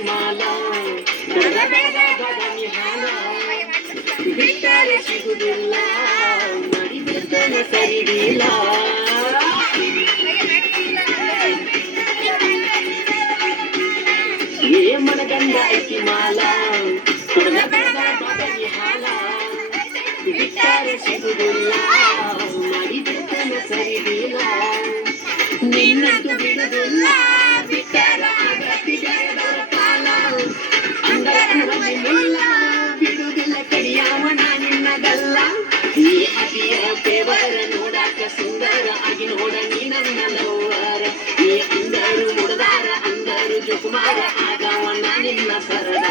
ಮಾಲ ಬಿಟ್ಟರೆ ಸಿಗುದಿಲ್ಲ ಮಡಿಬಿಡ್ತಾನೆ ಸರಿಗಿಲ್ಲ ಏ ಮನಗಂಡ ಐತಿ ಮಾಲ ಬದಲಿ ಹಾಲ ಬಿಟ್ಟರೆ ಸಿಗುದಿಲ್ಲ ಮಡಿಬಿಡ್ತಾನೆ ಸರಿಗಿಲ್ಲ ನಿನ್ನಂತೂ ಬಿಡುದಿಲ್ಲ ಬಿಟ್ಟರ ಆಗತ್ತಿದರ ಕಾಲ ಅಂಗಲ್ಲ ಬಿಡುದಿಲ್ಲ ಕಡಿಯಾವಣ ನಿನ್ನದಲ್ಲ ಈ ಅತಿಯ ಪೇವರ ನೋಡಾಕ ಸುಂದರ ಆಗಿ ನೋಡ ನೀ ನನ್ನ ಲವ್ವರ ಈ ಅಂದರು ಮುಡದಾರ ಅಂದರು ಜುಕುಮಾರ ಆಗವನ ನಿನ್ನ ಸರಳ